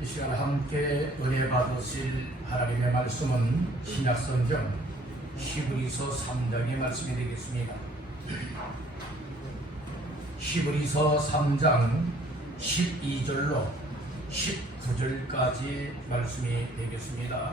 이 시간 함께 은혜 받으실 하나님의 말씀은 신약성경 히브리서 3장의 말씀이 되겠습니다. 히브리서 3장 12절로 19절까지 말씀이 되겠습니다.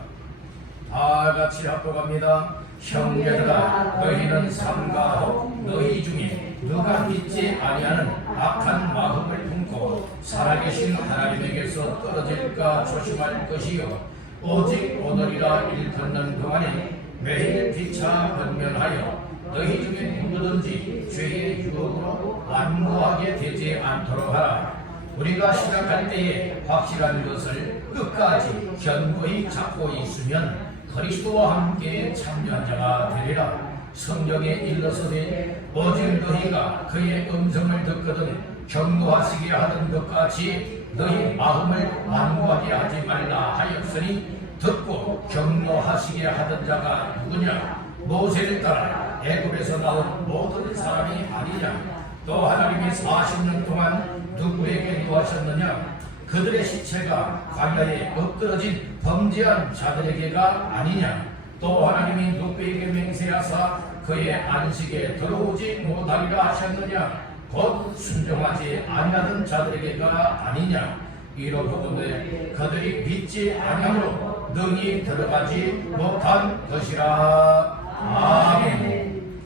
다 같이 합독합니다. 형제들아, 너희는 삼가하고 너희 중에 누가 믿지 아니하는 악한 마음을 품고 살아계신 하나님에게서 떨어질까 조심할 것이요, 오직 오늘이라 일 듣는 동안에 매일 피차 권면하여 너희 중에 누구든지 죄의 유혹으로 안무하게 되지 않도록 하라. 우리가 시작할 때에 확실한 것을 끝까지 견고히 잡고 있으면 그리스도와 함께 참여한 자가 되리라. 성경에 일러서되 오직 너희가 그의 음성을 듣거든 경고하시게 하던 것 같이 너희 마음을 완고하게 하지 말라 하였으니, 듣고 경고하시게 하던 자가 누구냐? 모세를 따라 애굽에서 나온 모든 사람이 아니냐? 또 하나님이 40년 동안 누구에게 노하셨느냐? 그들의 시체가 광야에 엎드러진 범죄한 자들에게가 아니냐? 또 하나님이 누구에게 맹세하사 그의 안식에 들어오지 못하리라 하셨느냐? 곧 순종하지 아니하던 자들에게가 아니냐? 이러거든에 그들이 믿지 아니하므로 능히 들어가지 못한 것이라. 아멘.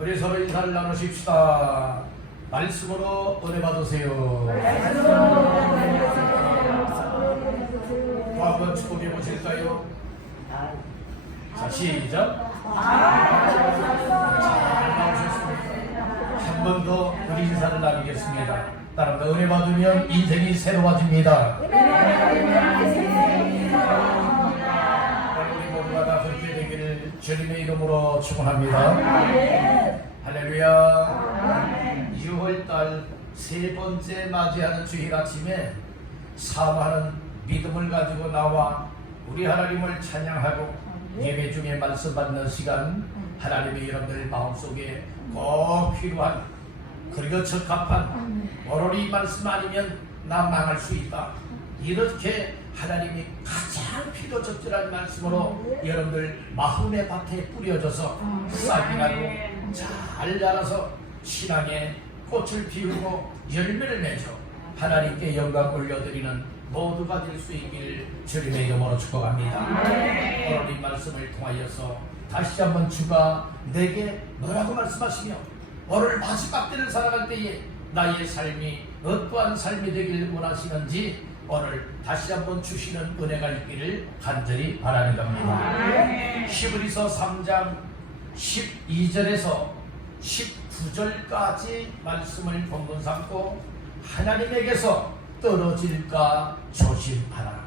우리 서로 인사를 나누십시다. 말씀으로 은혜 받으세요. 또 한번 축복해 보실까요? 자, 시작. 잘 나오셨습니다. 한 번 더 우리 인사를 나누겠습니다. 따라합니다. 은혜 받으면 인생이 새로워집니다. 우리 모두가 다 그렇게 되기를 주님의 이름으로 축원합니다. 할렐루야. 6월달 세 번째 맞이하는 주일 아침에 사모하는 믿음을 가지고 나와 우리 하나님을 찬양하고 예배 중에 말씀 받는 시간, 하나님의 여러분들 마음속에 꼭 필요한, 그리고 적합한, 오로리 말씀 아니면 나 망할 수 있다, 이렇게 하나님이 가장 필요적절한 말씀으로 여러분들 마음의 밭에 뿌려져서 싹이 나고 잘 자라서 신앙의 꽃을 피우고 열매를 맺어 하나님께 영광 올려드리는 모두가 될 수 있길 주님의 이름으로 축복합니다. 오늘 이 말씀을 통하여서 다시 한번 주가 내게 뭐라고 말씀하시며 오늘 마지막 때를 살아갈 때에 나의 삶이 어떠한 삶이 되기를 원하시는지 오늘 다시 한번 주시는 은혜가 있기를 간절히 바라는 겁니다. 히브리서 3장 12절에서 19절까지 말씀을 본문 삼고 하나님에게서 떨어질까 조심하라.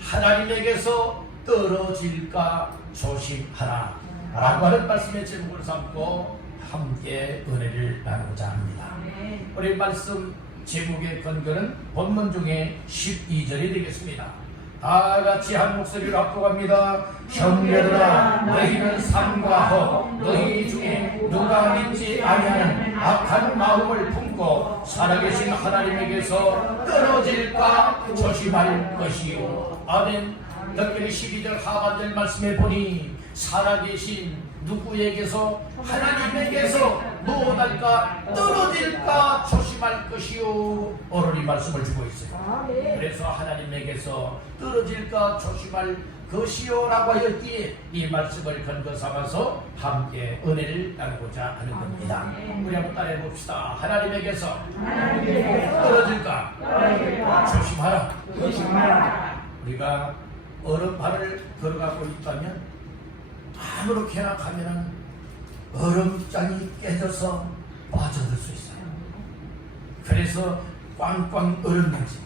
하나님에게서 떨어질까 조심하라 라고 하는 말씀의 제목을 삼고 함께 은혜를 나누고자 합니다. 우리 말씀 제목의 근거는 본문 중에 12절이 되겠습니다. 다 같이 한 목소리로 합독합니다. 형제들아, 너희는 삼가하고 너희 중에 누가 믿지 아니하는 악한 마음을 품고 살아계신 하나님에게서 떨어질까 조심할 것이요. 아멘. 특별히 12절 하반절 말씀에 보니 살아계신 누구에게서, 하나님에게서 무엇할까? 떨어질까 조심할 것이요. 오늘 이 말씀을 주고 있어요. 그래서 하나님에게서 떨어질까 조심할 것이요 라고 하였기에 이 말씀을 근거 삼아서 함께 은혜를 나누고자 하는 겁니다. 우리 한번 따라해 봅시다. 하나님에게서 떨어질까 조심하라. 우리가 얼음판을 들어가고 있다면 아무렇게나 가면은 얼음장이 깨져서 빠져들 수 있어요. 그래서 꽝꽝 얼었는지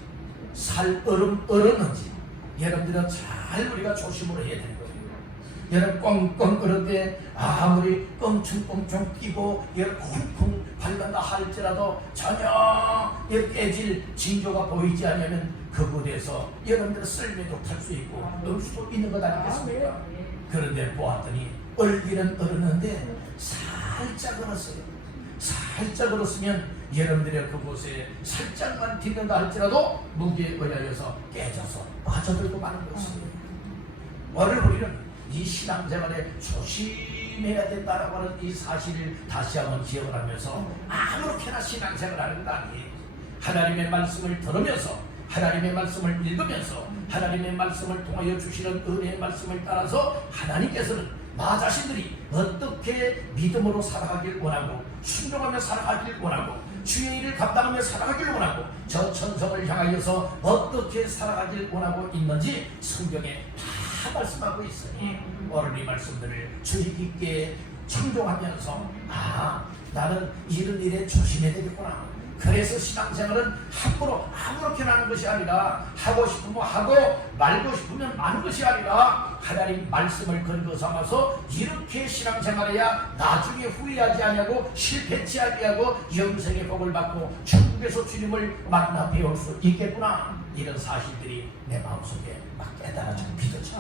살얼음 얼었는지 여러분들은 잘 우리가 조심을 해야 되는 거예요. 여러분 꽝꽝 얼을 때 아무리 껑충껑충 끼고 쿵쿵 발간다 할지라도 전혀 깨질 징조가 보이지 않으면 그곳에서 여러분들 썰매도 탈 수 있고 넣을 수도 있는 것 아니겠습니까? 그런데 보았더니 얼기는 얼었는데 살짝 얼었어요. 살짝 얼었으면 여러분들의 그곳에 살짝만 딛는다 할지라도 무게에 의하여서 깨져서 빠져들고 마는 것이에요. 오늘 우리는 이 신앙생활에 조심해야 된다라고 하는 이 사실을 다시 한번 기억을 하면서 아무렇게나 신앙생활을 하는 거 아니에요. 하나님의 말씀을 들으면서, 하나님의 말씀을 읽으면서, 하나님의 말씀을 통하여 주시는 은혜의 말씀을 따라서 하나님께서는 나 자신들이 어떻게 믿음으로 살아가길 원하고, 순종하며 살아가길 원하고, 주의 일을 감당하며 살아가길 원하고, 저 천성을 향하여서 어떻게 살아가길 원하고 있는지 성경에 다 말씀하고 있으니 오늘 이 말씀들을 주의 깊게 청종하면서 나는 이런 일에 조심해야 되겠구나. 그래서 신앙생활은 함부로 아무렇게나 하는 것이 아니라 하고 싶으면 하고 말고 싶으면 마는 것이 아니라 하나님 말씀을 근거 삼아서 이렇게 신앙생활해야 나중에 후회하지 아니하고 실패치 아니하고 영생의 복을 받고 천국에서 주님을 만나 배울 수 있겠구나. 이런 사실들이 내 마음속에 막 깨달아지고 믿어져.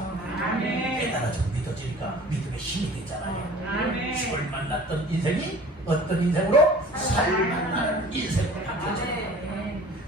깨달아지고 믿어지니까 믿음의 힘이 되잖아요. 주를 만났던 인생이 어떤 인생으로? 살만나는 인생으로 바뀌어져요.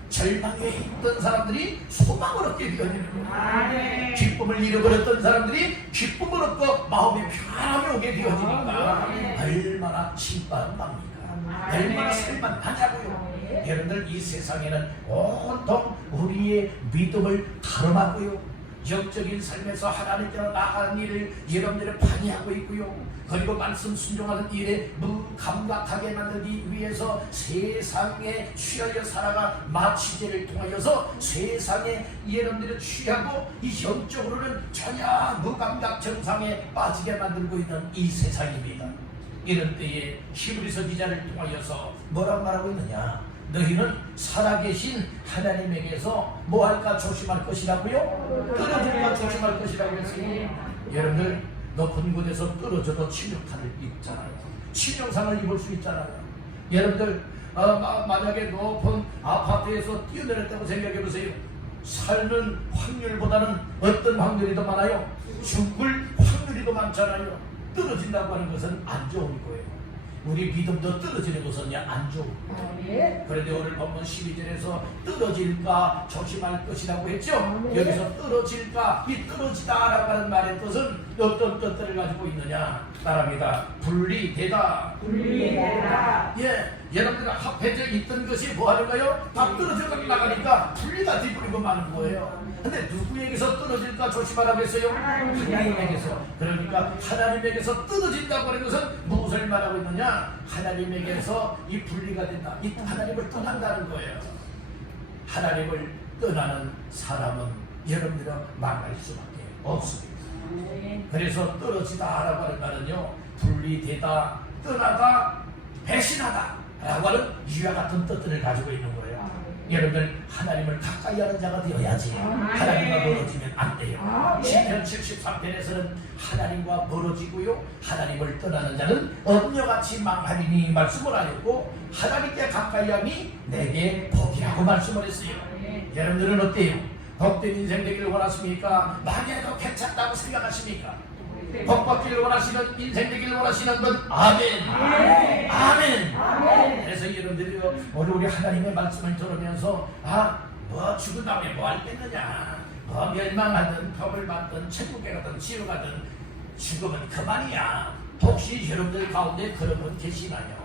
절망에 있던 사람들이 소망을 얻게 되어지는 거예요. 기쁨을 잃어버렸던 사람들이 기쁨을 얻고 마음의 평안함이 오게 되어지니까 얼마나 신바람합니까? 얼마나 살만하냐고요. 여러분들 이 세상에는 온통 우리의 믿음을 가로막고요. 영적인 삶에서 하나님께로 나아가는 일을 여러분들은 방해하고 있고요. 그리고 말씀 순종하는 일에 무감각하게 만들기 위해서 세상에 취하여 살아가 마취제를 통하여서 세상에 여러분들을 취하고 이 영적으로는 전혀 무감각 정상에 빠지게 만들고 있는 이 세상입니다. 이런 때에 히브리서 기자를 통하여서 뭐라고 말하고 있느냐? 너희는 살아계신 하나님에게서 뭐 할까 조심할 것이라고요? 떨어질까 조심할 것이라고 했어요. 여러분들 높은 곳에서 떨어져도 치명상을 입잖아요. 치명상을 입을 수 있잖아요. 여러분들 만약에 높은 아파트에서 뛰어내렸다고 생각해 보세요. 살는 확률보다는 어떤 확률이 더 많아요? 죽을 확률이 더 많잖아요. 떨어진다고 하는 것은 안 좋은 거예요. 우리 믿음도 떨어지는 것은 안 좋은 거예요. 그런데 오늘 본문 12절에서 떨어질까 조심할 것이라고 했죠. 여기서 떨어질까, 이 떨어지다라고 하는 말의 뜻은 어떤 뜻들을 가지고 있느냐 따라합니다. 분리되다. 분리되다. 여러분들 합해져 있던 것이 뭐 하는가요? 다 떨어져 나가니까 분리가 되버리고 마는 거예요. 근데 누구에게서 떨어질까 조심하라고 했어요? 하나님에게서. 그러니까 하나님에게서 떨어진다고 하는 것은 무엇을 말하고 있느냐? 하나님에게서 이 분리가 된다. 이 하나님을 떠난다는 거예요. 하나님을 떠나는 사람은 여러분들은 망할 수밖에 없습니다. 그래서 떨어지다라고 하는 말은요, 분리되다, 떠나다, 배신하다 라고 하는 이와 같은 뜻들을 가지고 있는 거예요. 여러분들 하나님을 가까이 하는 자가 되어야지. 하나님과 멀어지면 안 돼요. 시편 73편에서는 하나님과 멀어지고요, 하나님을 떠나는 자는 언녀같이 망하리니 말씀을 하였고, 하나님께 가까이 함이 내게 복이라고 말씀을 했어요. 여러분들은 어때요? 복된 인생 되기를 원하십니까? 망해도 괜찮다고 생각하십니까? 복받기를 원하시는 인생 되기를 원하시는 분, 아멘. 아멘. 그래서 여러분들이요, 우리 하나님의 말씀을 들으면서 뭐 죽은 다음에 뭐 할겠느냐, 뭐 멸망하든 법을 받든 천국에 가든 지옥 가든 죽으면 그만이야. 혹시 여러분들 가운데 그런 분 계시나요?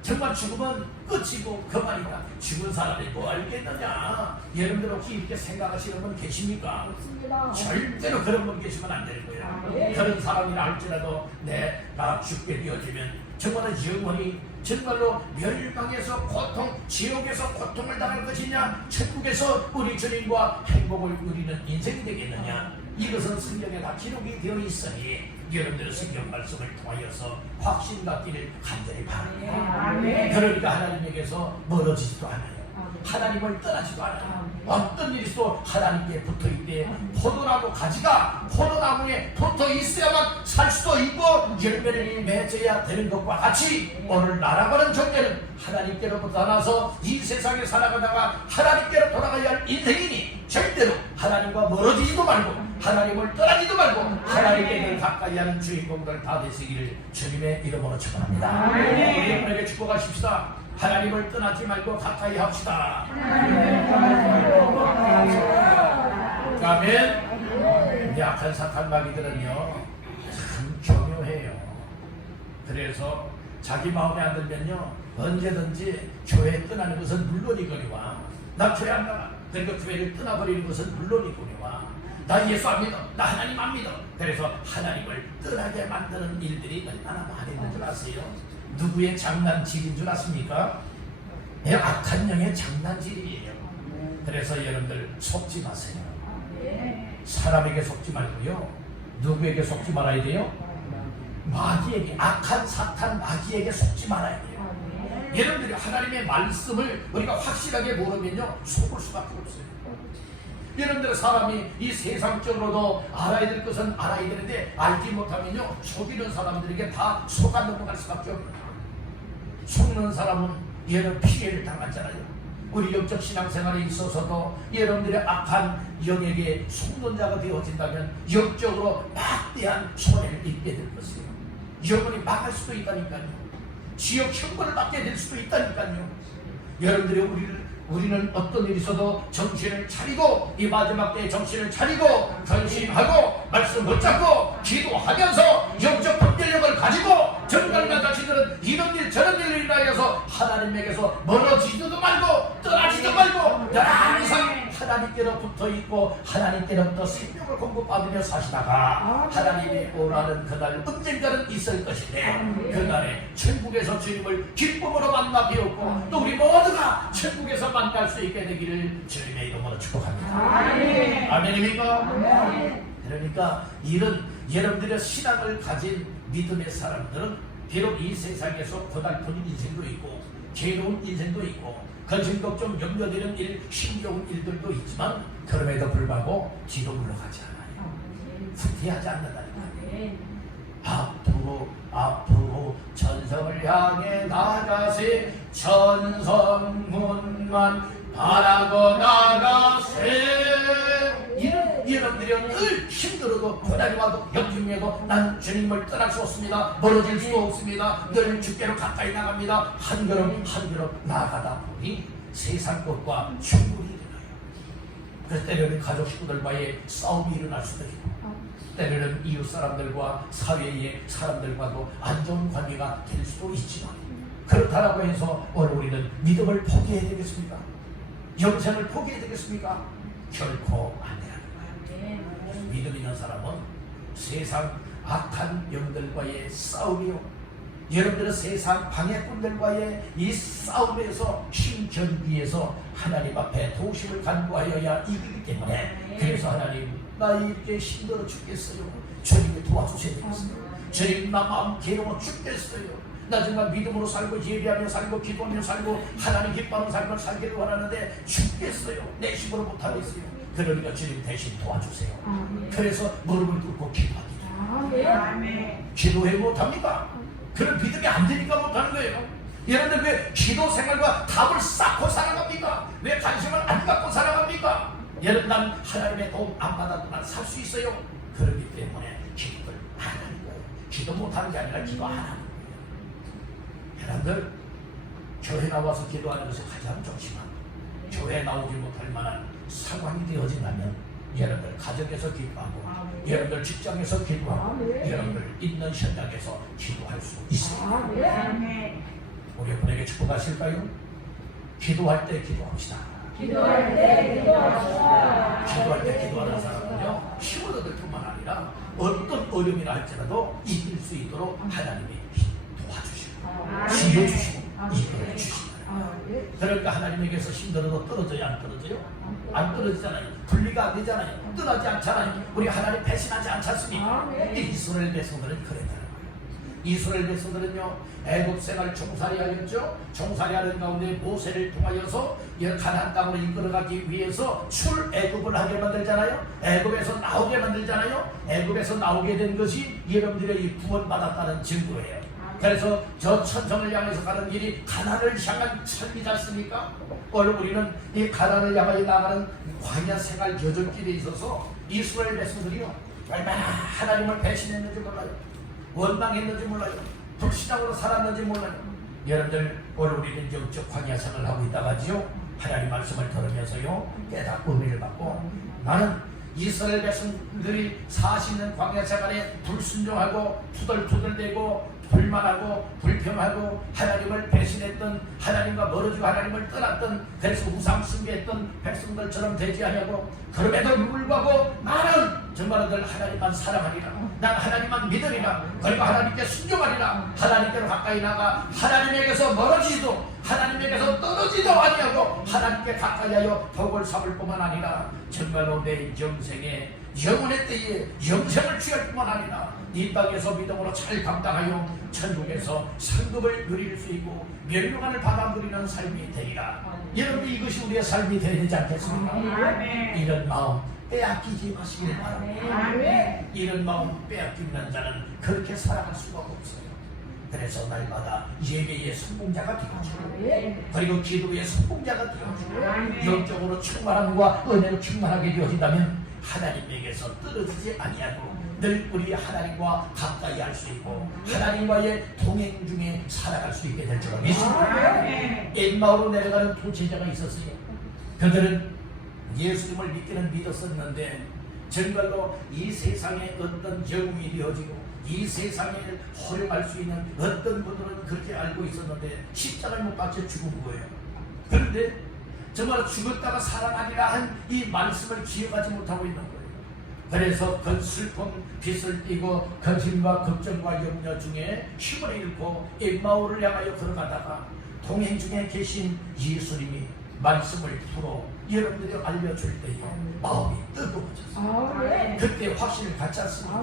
정말 죽으면 끝이고 그만이다. 죽은 사람이 뭐 알겠느냐? 여러분들 혹시 이렇게 생각하시는 분 계십니까? 없습니다. 절대로 그런 분 계시면 안 되는 거예요. 그런 사람이라 할지라도 내가 죽게 되어지면 정말 영원히 정말로 멸망에서 고통, 지옥에서 고통을 당할 것이냐, 천국에서 우리 주님과 행복을 누리는 인생이 되겠느냐? 이것은 성경에 다 기록이 되어 있으니 여러분들의 성경 말씀을 통하여서 확신 갖기를 간절히 바랍니다. 그러니까 하나님에게서 멀어지지도 않아요. 하나님을 떠나지도 않아요. 어떤 일이 있어도 하나님께 붙어있대. 포도나무 가지가 포도나무에 붙어 있어야만 살 수도 있고 열매를 맺어야 되는 것과 같이 오늘 나라가는 존재는 하나님께로부터 나서 이 세상에 살아가다가 하나님께로 돌아가야 할 인생이니 절대로 하나님과 멀어지지도 말고 하나님을 떠나지도 말고 하나님께 가까이 하는 주인공들 다 되시기를 주님의 이름으로 축원합니다. 우리 여러분에게 축복하십시다. 하나님을 떠나지 말고 가까이 합시다. 아멘. 약한 사탄 마귀들은요 참 교묘해요. 그래서 자기 마음에 안 들면요 언제든지 교회 떠나는 것은 물론이거니와 나 교회 안 나가. 그리고 교회를 떠나버리는 것은 물론이거니와 나 예수 안 믿어. 나 하나님 안 믿어. 그래서 하나님을 떠나게 만드는 일들이 얼마나 많이 있는 줄 아세요? 누구의 장난질인 줄 아십니까? 악한 영의 장난질이에요. 그래서 여러분들 속지 마세요. 사람에게 속지 말고요 누구에게 속지 말아야 돼요? 마귀에게, 악한 사탄 마귀에게 속지 말아야 돼요. 여러분들이 하나님의 말씀을 우리가 확실하게 모르면요 속을 수밖에 없어요. 여러분들 사람이 이 세상적으로도 알아야 될 것은 알아야 되는데 알지 못하면요 속이는 사람들에게 다 속아 넘어갈 수밖에 없는 거예요. 속는 사람은 여러 피해를 당하잖아요. 우리 영적 신앙생활에 있어서도 여러분들의 악한 영에게 속는 자가 되어진다면 영적으로 막대한 손해를 입게 될 것이에요. 영혼이 망할 수도 있다니까요. 지옥 형벌을 받게 될 수도 있다니까요. 여러분들이 우리는 어떤 일이 있어도 정신을 차리고 이 마지막 때에 정신을 차리고 전심하고 말씀 붙잡고 기도하면서 영적 분별력을 가지고 정말로 자신들은 이런 일 저런 일을 인하여서 하나님에게서 멀어지지도 말고 떠나지도 말고 늘 항상 하나님께로 붙어있고 하나님께로부터 생명을 공급받으며 사시다가 하나님이 오라는 그날 언젠가는 있을 것인데 그날에 천국에서 주님을 기쁨으로 만나 뵈었고 또 우리 모두가 천국에서 만날 수 있게 되기를 주님의 이름으로 축복합니다. 아멘입니까? 그러니까 이런 여러분들의 신앙을 가진 믿음의 사람들은 비록 이 세상에서 고달픈 인생도 있고 괴로운 인생도 있고 근심 걱정 염려되는 일, 힘겨운 일들도 있지만 그럼에도 불구하고 뒤로 물러가지 않아요. 후퇴하지 않는다니까요. 앞으로 천성을 향해 나가세 천성문만 바라고 나가세. 여러분들이 늘 힘들어도 고난이 와도 염증에도 난 주님을 떠날 수 없습니다. 멀어질 수도 없습니다. 늘 주께로 가까이 나갑니다. 한 걸음 한 걸음 나아가다 보니 세상 것과 충분히 일어나요. 그래서 때로는 가족 식구들과의 싸움이 일어날 수도 있고 때로는 이웃 사람들과 사회의 사람들과도 안 좋은 관계가 될 수도 있지만 그렇다라고 해서 오늘 우리는 믿음을 포기해야 되겠습니까? 영생을 포기해야 되겠습니까? 결코 안 돼요. 믿음 있는 사람은 세상 악한 영들과의 싸움이요 여러분들은 세상 방해꾼들과의 이 싸움에서 힘견디에서 하나님 앞에 도심을 간구하여야 이기기 때문에 그래서 하나님 나 이렇게 힘들어 죽겠어요. 주님이 도와주셔야 되겠어요. 주님 나 마음 괴로워 죽겠어요. 나 정말 믿음으로 살고 예배하며 살고 기도하며 살고 하나님 기뻐하는 삶을 살기를 원하는데 죽겠어요. 내 힘으로 못하겠어요. 그러니까 주님 대신 도와주세요. 그래서 무릎을 꿇고 기도합니다. 기도해 못합니까? 그런 믿음이 안 되니까 못하는 거예요. 여러분들 왜 기도 생활과 답을 쌓고 살아갑니까? 왜 관심을 안 갖고 살아갑니까? 여러분 난 하나님의 도움 안 받아도 난 살 수 있어요. 그렇기 때문에 기도를 안 하는 거예요. 기도 못하는 게 아니라 기도 안 하는 거예요. 여러분들 교회 나와서 기도하는 것이 가장 좋지만 교회 나오지 못할 만한 상황이 되어진다면 여러분들 가정에서 기도하고 여러분들 직장에서 기도하고 여러분들 있는 현장에서 기도할 수 있어요. 우리 여러분에게 축복하실까요? 기도할 때 기도합시다. 기도할 때 기도합시다. 기도할 때 기도하는 사람은요 힘을 얻을 뿐만 아니라 어떤 어려움이라 할지라도 이길 수 있도록 하나님이 도와주시고 지어주시고 이끌어 주시고 그러니까 하나님에게서 힘들어도 떨어져야 안 떨어져요? 안 떨어지잖아요. 분리가 안 되잖아요. 떠나지 않잖아요. 우리 하나님 배신하지 않지 않습니까? 이스라엘 백성들은 그랬다는 거예요. 이스라엘 백성들은요 애굽 생활 종살이 하였죠. 종살이 하는 가운데 모세를 통하여서 가나안 땅으로 이끌어가기 위해서 출애굽을 하게 만들잖아요. 애굽에서 나오게 만들잖아요. 애굽에서 나오게 된 것이 여러분들의 이 구원받았다는 증거예요. 그래서 저 천성을 향해서 가는 길이 가나안을 향한 삶이지 않습니까? 오늘 우리는 이 가나안을 향하여 나가는 광야 생활 여정길에 있어서 이스라엘 백성들이요 얼마나 하나님을 배신했는지 몰라요. 원망했는지 몰라요. 불신앙으로 살았는지 몰라요. 여러분들 오늘 우리는 영적 광야생활을 하고 있다가지요 하나님 말씀을 들으면서요 깨닫고 은혜를 받고 나는 이스라엘 백성들이 40년 광야생활에 불순종하고 투덜투덜대고 불만하고 불평하고 하나님을 배신했던 하나님과 멀어지고 하나님을 떠났던 그래서 우상 숭배했던 백성들처럼 되지 않냐고 그럼에도 불구하고 나는 정말들 하나님만 사랑하리라 난 하나님만 믿으리라 그리고 하나님께 순종하리라 하나님께로 가까이 나가 하나님에게서 멀어지지도 하나님에게서 떨어지지도 아니하고 하나님께 가까이하여 복을 삼을 뿐만 아니라 정말로 내 영생에 영원의 때에 영생을 취할 뿐만 아니라 이 땅에서 믿음으로 잘 감당하여 천국에서 상급을 누릴 수 있고 멸망을 받아 누리는 삶이 되리라. 여러분 이것이 우리의 삶이 되어야 되지 않겠습니까? 이런 마음 빼앗기지 마시길 바랍니다. 이런 마음 빼앗기는 자는 그렇게 살아갈 수가 없어요. 그래서 날마다 예배의 성공자가 되어지고 그리고 기도의 성공자가 되어지고 영적으로 충만함과 은혜로 충만하게 되어진다면 하나님에게서 떨어지지 아니하고 늘 우리 하나님과 가까이 할 수 있고 하나님과의 동행 중에 살아갈 수 있게 될 줄 믿습니다. 엠마오로 내려가는 두 제자가 있었어요. 그들은 예수님을 믿기는 믿었었는데 정말로 이 세상에 어떤 영웅이 되어지고 이 세상에 활용할 수 있는 어떤 분들은 그렇게 알고 있었는데 십자가를 못 박혀 죽은 거예요. 그런데 정말 죽었다가 살아나리라 한 이 말씀을 기억하지 못하고 있는 거예요. 그래서 그 슬픔 빛을 띠고 거짓과 걱정과 염려 중에 힘을 잃고 엠마오를 향하여 걸어가다가 동행 중에 계신 예수님이 말씀을 풀어 여러분들이 알려줄 때에 마음이 뜨거워졌어요. 그때 확신을 갖지 않습니까?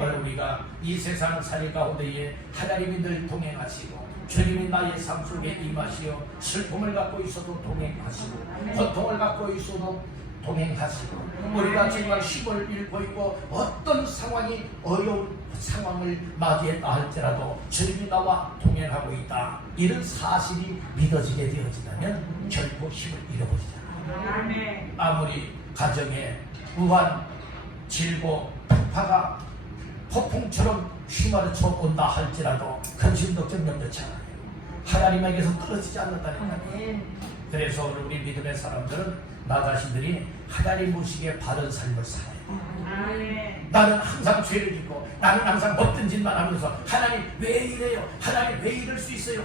오늘 우리가 이 세상 살이 가운데에 하나님이 늘 동행하시고 주님이 나의 삶 속에 임하시어 슬픔을 갖고 있어도 동행하시고 고통을 갖고 있어도 동행하시고 우리가 정말 힘을 잃고 있고 어떤 상황이 어려운 상황을 맞이했다 할지라도 주님이 나와 동행하고 있다 이런 사실이 믿어지게 되어지다면 결코 힘을 잃어버리지 않아요. 아무리 가정에 우한, 질고, 폭파가 폭풍처럼 휘말쳐 온다 할지라도 근심 걱정 염려치 않아요. 하나님에게서 떨어지지 않는다니까요. 그래서 우리 믿음의 사람들은 나 자신들이 하나님 모시기에 바른 삶을 살아요. 나는 항상 죄를 짓고 나는 항상 못된 짓만 하면서 하나님 왜 이래요? 하나님 왜 이럴 수 있어요?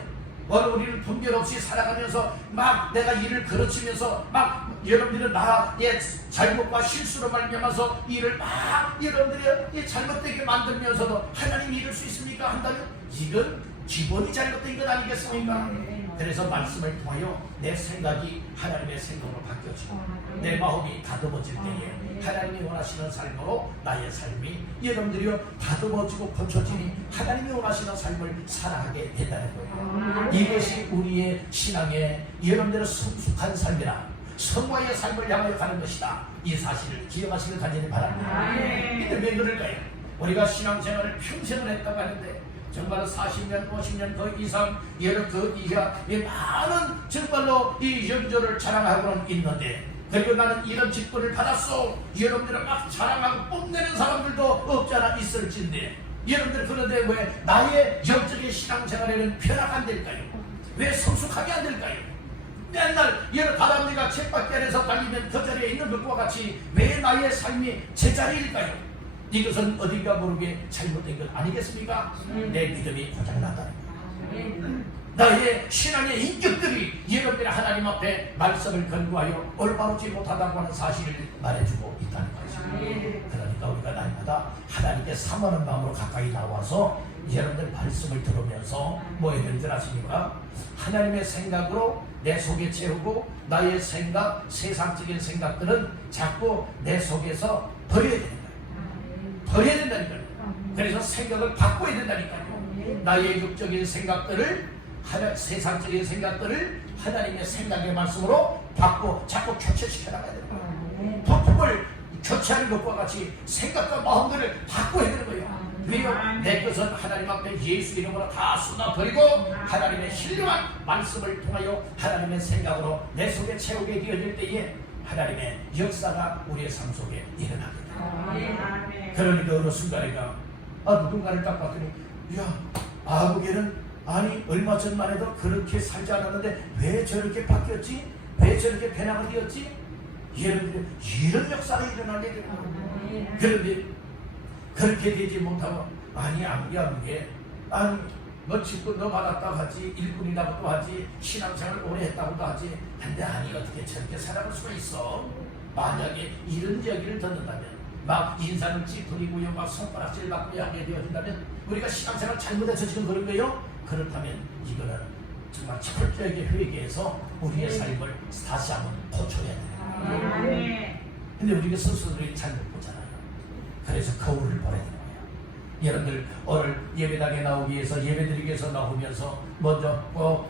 오늘 우리는 분별 없이 살아가면서 막 내가 일을 그르치면서 막 여러분들은 나의 잘못과 실수로 말미암아서 일을 막 여러분들이 잘못되게 만들면서도 하나님 이럴 수 있습니까? 한다면 이건 기본이 잘못된 것 아니겠습니까? 그래서 말씀을 통하여 내 생각이 하나님의 생각으로 바뀌어지고 내 마음이 다듬어질 때에 하나님이 원하시는 삶으로 나의 삶이 여러분들이요 다듬어지고 고쳐지니 하나님이 원하시는 삶을 살아가게 된다는 거예요. 이것이 우리의 신앙의 여러분들의 성숙한 삶이라 성화의 삶을 향하여 가는 것이다. 이 사실을 기억하시길 간절히 바랍니다. 근데 왜 그럴까요? 우리가 신앙생활을 평생을 했다고 하는데 정말 40년, 50년 그 이상 여러 그 이하 많은 정말로 이 영조를 자랑하고는 있는데 그리고 나는 이런 직분을 받았어 여러분들은 막 자랑하고 뽐내는 사람들도 없지 않아 있을진데 여러분들 그런데 왜 나의 영적인 신앙생활에는 변화가 안 될까요? 왜 성숙하게 안 될까요? 맨날 여러 바람쥐가 쳇바퀴 안에서 달리면 그 자리에 있는 것과 같이 왜 나의 삶이 제자리일까요? 이것은 어딘가 모르게 잘못된 것 아니겠습니까? 내 믿음이 고장났다는 거예요. 나의 신앙의 인격들이 여러분들의 하나님 앞에 말씀을 근거하여 올바르지 못하다고 하는 사실을 말해주고 있다는 것입니다. 그러니까 우리가 날마다 하나님께 사모하는 마음으로 가까이 나와서 여러분들 말씀을 들으면서 뭐 해야 되는지 아십니까? 하나님의 생각으로 내 속에 채우고 나의 생각, 세상적인 생각들은 자꾸 내 속에서 버려야 되는 거예요. 버려야 된다니까요. 그래서 생각을 바꿔야 된다니까요. 나의 육적인 생각들을 세상적인 생각들을 하나님의 생각의 말씀으로 바꿔 자꾸 교체시켜 나가야 되는 거예요. 부품을 교체하는 것과 같이 생각과 마음들을 바꿔야 되는 거예요. 왜요? 내 것은 하나님 앞에 예수 이름으로 다 쏟아버리고 하나님의 신령한 말씀을 통하여 하나님의 생각으로 내 속에 채우게 되어질 때에 하나님의 역사가 우리의 삶 속에 일어나게 돼요. 그러니까 어느 순간에가 누군가를 딱 봤더니 야 아버지는 아니 얼마 전만 해도 그렇게 살지 않았는데 왜 저렇게 바뀌었지? 왜 저렇게 변화가 되었지? 이런 역사가 일어나게 되는 거예요. 그런데 그렇게 되지 못하고 아니 너 직분 너 받았다고 하지, 일꾼이라고도 하지, 신앙생활 오래 했다고도 하지. 근데 아니 어떻게 저렇게 살아갈 수가 있어? 만약에 이런 이야기를 듣는다면 막 인상을 찌푸리고요, 막 손가락질 받고 하게 되어진다면 우리가 신앙생활 잘못해서 지금 그런 거예요? 그렇다면 이거는 정말 철저하게 회개해서 우리의 삶을 다시 한번 고쳐야 돼요. 근데 우리가 스스로를 잘못 보잖아요. 그래서 거울을 보여야 돼요. 여러분들 오늘 예배당에 나오기 위해서 예배드리기 위해서 나오면서 먼저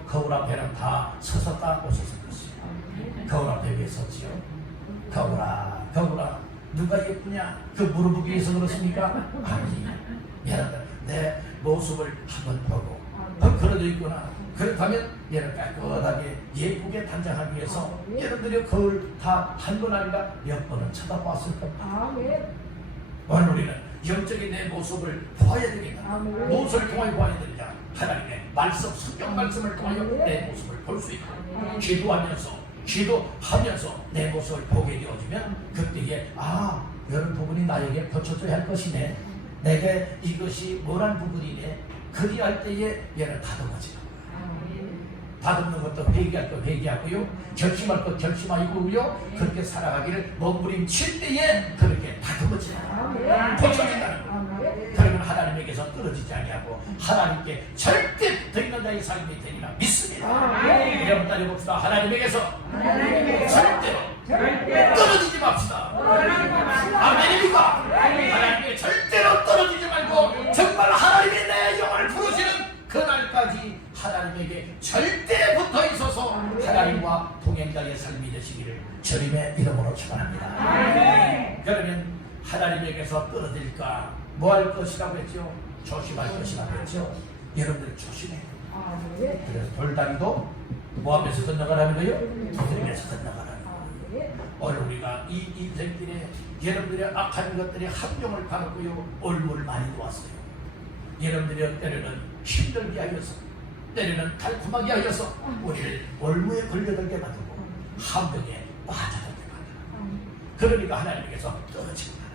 거울 앞에는 다 서서 딱 오셨을 것이에요. 거울 앞에 왜 섰지요? 거울아 누가 예쁘냐? 그 물어보기 위해서 그렇습니까? 아니, 여러분들 내 모습을 한번 보고 그러져 있구나. 그렇다면 여러분 깨끗하게 예쁘게 단장하기 위해서 여러분들이 거울 다 한 번 아니라 몇 번은 쳐다봤을 겁니다. 오늘 우리는 영적인 내 모습을 보아야 되겠다. 무엇을 통하여 보아야 되느냐? 하나님의 말씀, 성경 말씀을 통하여 내 모습을 볼 수 있고 기도하면서 내 모습을 보게 되어지면 그때에 이런 부분이 나에게 고쳐져야 할 것이네. 내게 이것이 뭐란 부분이네. 그리할 때에 얘는 다듬어지고 다듬는 것도 회개할 것 회개하고요, 결심할 것 결심하고요, 그렇게 살아가기를 몸부림칠 때에 그렇게 다듬어지고 고쳐진다는 거예요. 그러면 하나님에게서 떨어지지 아니하고 하나님께 절대 붙어있는 자의 삶이 되리라 믿습니다. 여러분 따라봅시다. 하나님에게서 절대로 떨어지지 맙시다. 아멘입니까? 하나님께 절대로 떨어지지 말고 정말 하나님이 내 영을 부르시는 그날까지 하나님에게 절대 붙어 있어서 하나님과 동행자의 삶이 되시기를 주님의 이름으로 축원합니다. 그러면 하나님에게서 떨어질까 뭐 할 것이라고 했죠? 조심할 것이라고 했죠? 여러분들 조심해요. 그래서 돌다리도 뭐 하면서 건너가라는 거예요? 두드리면서 건너가라는 거예요. 오늘 우리가 이 인생길에 여러분들의 악한 것들이 함정을 가놓고요, 올무를 많이 놓았어요. 여러분들이 때로는 힘들게 하여서, 때로는 달콤하게 하여서 우리를 올무에 걸려들게 만들고 함정에 빠져들게 만들고, 그러니까 하나님께서 떨어집니다.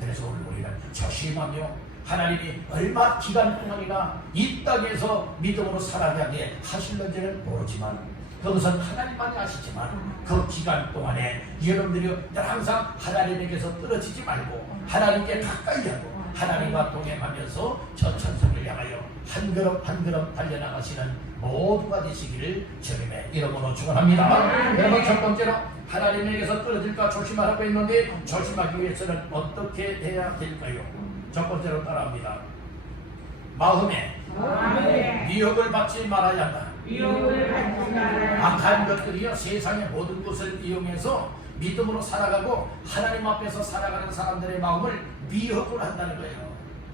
그래서 오늘 우리는 조심하며 하나님이 얼마 기간 동안이나 이 땅에서 믿음으로 살아가게 하실는지는 모르지만 그것은 하나님만이 아시지만 그 기간 동안에 여러분들이 항상 하나님에게서 떨어지지 말고 하나님께 가까이 하고 하나님과 동행하면서 저 천성을 향하여 한 걸음 한 걸음 달려나가시는 모두가 되시기를 주님의 이름으로 축원합니다. 여러분, 첫 번째로 하나님에게서 떨어질까 조심하라고 했는데 조심하기 위해서는 어떻게 해야 될까요? 첫 번째로 따라합니다. 마음에 미혹을 받지 말아야 한다. 악한 것들이요, 세상의 모든 것을 이용해서 믿음으로 살아가고 하나님 앞에서 살아가는 사람들의 마음을 미혹을 한다는 거예요.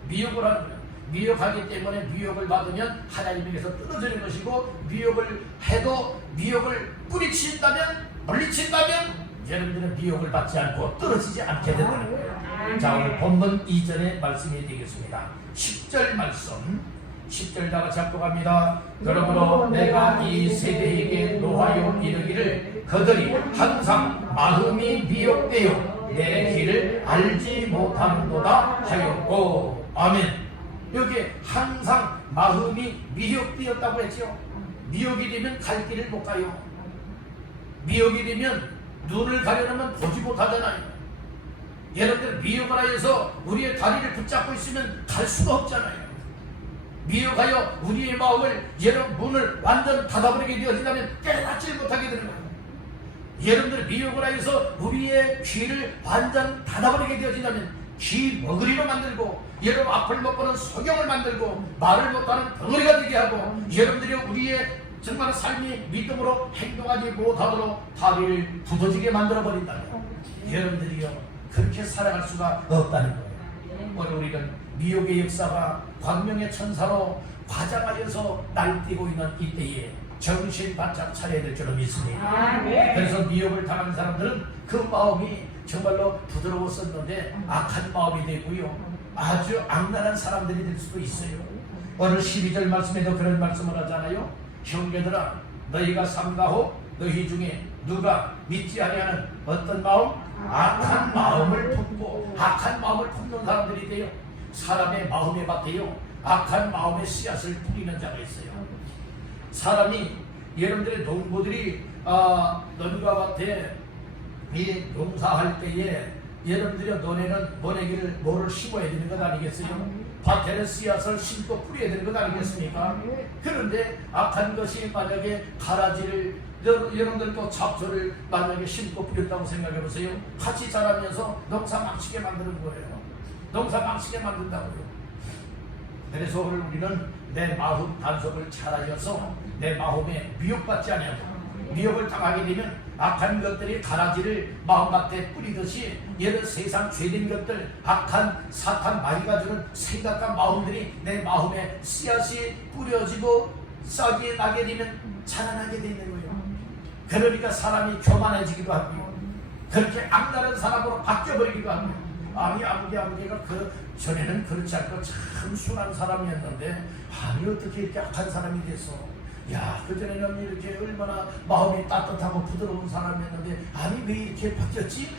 미혹을 하는 거예요. 미혹하기 때문에 미혹을 받으면 하나님에게서 떨어지는 것이고, 미혹을 해도 미혹을 뿌리친다면, 물리친다면 여러분들은 미혹을 받지 않고 떨어지지 않게 된다는 거예요. 자, 오늘 본문 2절의 말씀이 되겠습니다. 10절 말씀, 10절 다 같이 합독합니다. 그러므로 내가 이 세대에게 노하여 이르기를 그들이 항상 마음이 미혹되어 내 길을 알지 못하는도다 하였고. 아멘. 여기 항상 마음이 미혹되었다고 했죠. 미혹이 되면 갈 길을 못 가요. 미혹이 되면 눈을 가려놓으면 보지 못하잖아요. 여러분들 미혹을 하여서 우리의 다리를 붙잡고 있으면 갈 수가 없잖아요. 미혹하여 우리의 마음을, 여러분 문을 완전 닫아버리게 되어진다면 깨닫지 못하게 되는 거예요. 여러분들 미혹을 하여서 우리의 귀를 완전 닫아버리게 되어진다면 귀 먹으리로 만들고, 여러분 앞을 못 보는 소경을 만들고, 말을 못하는 덩어리가 되게 하고, 여러분들이 우리의 정말 삶이 믿음으로 행동하지 못하도록 다리를 부서지게 만들어버린다면 여러분들이요 그렇게 살아갈 수가 없다는 거예요. 오늘 우리는 미혹의 역사가 광명의 천사로 과장하여서 날뛰고 있는 이때에 정신 바짝 차려야 될 줄로 믿습니다. 그래서 미혹을 당하는 사람들은 그 마음이 정말로 부드러웠었는데 악한 마음이 되고요, 아주 악랄한 사람들이 될 수도 있어요. 오늘 12절 말씀에도 그런 말씀을 하잖아요. 형제들아 너희가 삼가호 너희 중에 누가 믿지 아니하는 어떤 마음? 악한 마음을 품고 악한 마음을 품는 사람들이 돼요. 사람의 마음의 밭에요 악한 마음의 씨앗을 뿌리는 자가 있어요. 사람이 여러분들의 농부들이 논과 밭에 이 농사할 때에 여러분들이 너네는 뭐를 심어야 되는 것 아니겠어요? 밭에는 씨앗을 심고 뿌려야 되는 것 아니겠습니까? 그런데 악한 것이 만약에 가라지를 여러분들도 잡초를 만약에 심고 뿌렸다고 생각해 보세요. 같이 자라면서 농사 망치게 만드는 거예요. 농사 망치게 만든다고요. 그래서 오늘 우리는 내 마음 단속을 잘하여서 내 마음에 미혹받지 않냐고. 미혹을 당하게 되면 악한 것들이 가라지를 마음밭에 뿌리듯이 이런 세상 죄된 것들 악한 사탄 마귀가 주는 생각과 마음들이 내 마음에 씨앗이 뿌려지고 싹이 나게 되면 자라나게 되는 거예요. 그러니까 사람이 교만해지기도 하고요. 그렇게 악랄한 사람으로 바뀌어버리기도 하고요. 아니 아무개가 전에는 그렇지 않고 참 순한 사람이었는데 아니 어떻게 이렇게 악한 사람이 됐어. 야 그전에는 이렇게 얼마나 마음이 따뜻하고 부드러운 사람이었는데 아니 왜 이렇게 바뀌었지?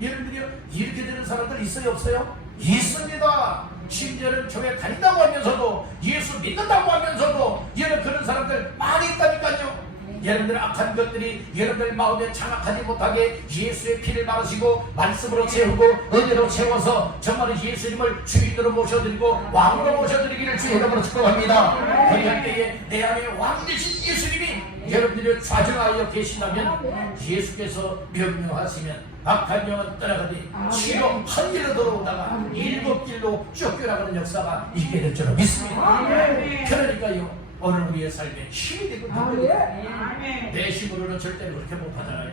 여러분들이 이렇게 되는 사람들 있어요 없어요? 있습니다. 심지어는 교회 다닌다고 하면서도 예수 믿는다고 하면서도 여러분 그런 사람들 많이 있다니까요. 여러분들 악한 것들이 여러분들 마음에 장악하지 못하게 예수의 피를 바르시고 말씀으로 채우고 은혜로 채워서 정말 예수님을 주인으로 모셔드리고 왕으로 모셔드리기를 주의 이름으로 축복합니다. 그럴 때에 내 안에 왕 되신 예수님이 여러분들을 좌정하여 계시다면 예수께서 명령하시면 악한 영은 떠나가니 지로 한 길로 돌아오다가 7길로 쫓겨나가는 역사가 있게 될 줄로 믿습니다. 그러니까요 오늘 우리의 삶에 힘이 되고 내 힘으로는 절대로 그렇게 못하잖아요.